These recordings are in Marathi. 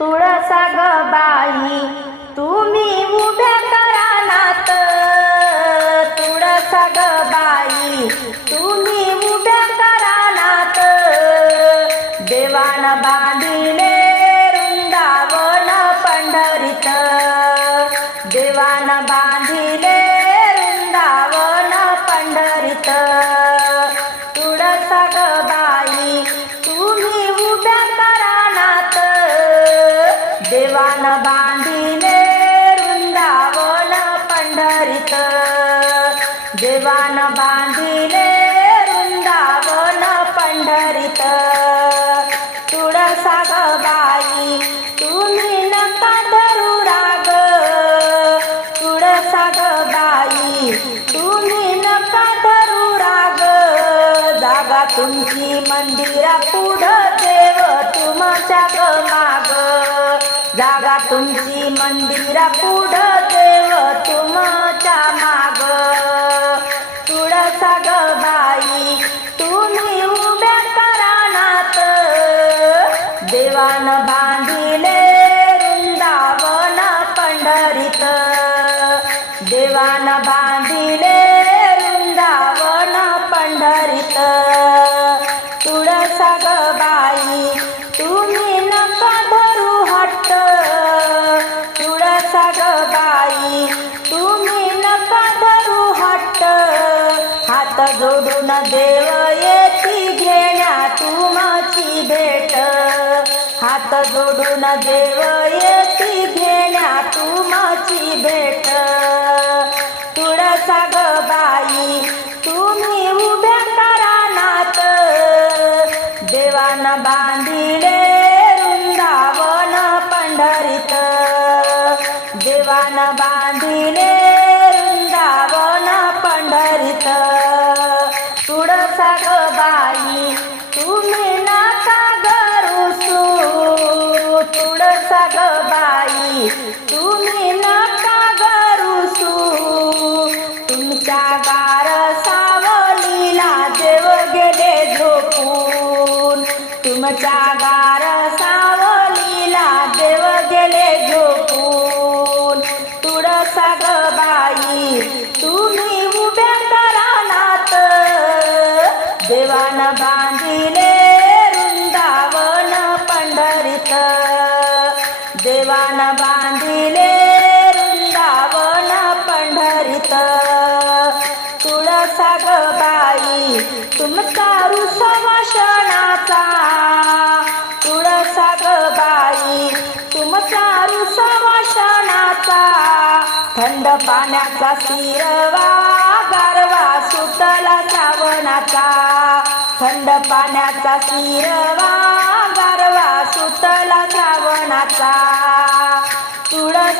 तुळसा ग बाई तुम्ही उभ्या देवान बांधिले वृंदावन पंढरीत. देवान बांधिले वृंदावन पंढरीत. तुळसा ग बाई तुम्ही नका धरू राग. तुळसा ग बाई तुम्ही नका धरू राग. जागा तुमची मंदिरा पुढं देव तुमच्या ग माग. जागा तुमची मंदिरा पुढं देव तुमच्या माग. तुळसा ग बाई तुम्ही उभ्या करानात देवान बांधिले वृंदावन पंढरीत. देवान बांध तुळसा ग बाई तुम्ही नका धरू हट्ट. हात जोडून देव येती घेण्या तुमची भेट. हात जोडून देव येती घेण्या तुमची भेट. तुळसा ग बाई तुम्ही उभ्या करा नात देवान बांधिले वृंदावन पंढरीत. देवान बांधिले वृंदावन पंढरीत. तुळसा ग बाई तुम्ही नाका गरुसू. तुळसा ग बाई तुम्ही ना देवान बांधिले वृंदावन पंढरीत. तुळसा ग बाई तुमचा रुसवशणाचा तुळसा ग बाई तुमचा रुसवशणाचा थंड पाण्याचा शिरवा गारवा सुटला सावनाचा थंड पाण्याचा शिरवा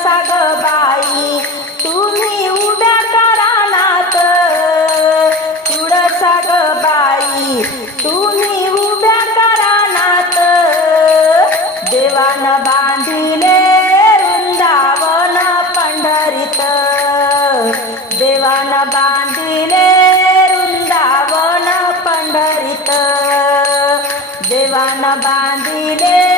साग बाई तुम्ही उभ्या करानात तुळसा ग बाई तुम्ही उभ्या करानात देवान बांधिले वृंदावन पंढरीत. देवान बांधिले वृंदावन पंढरीत. देवान बांधिले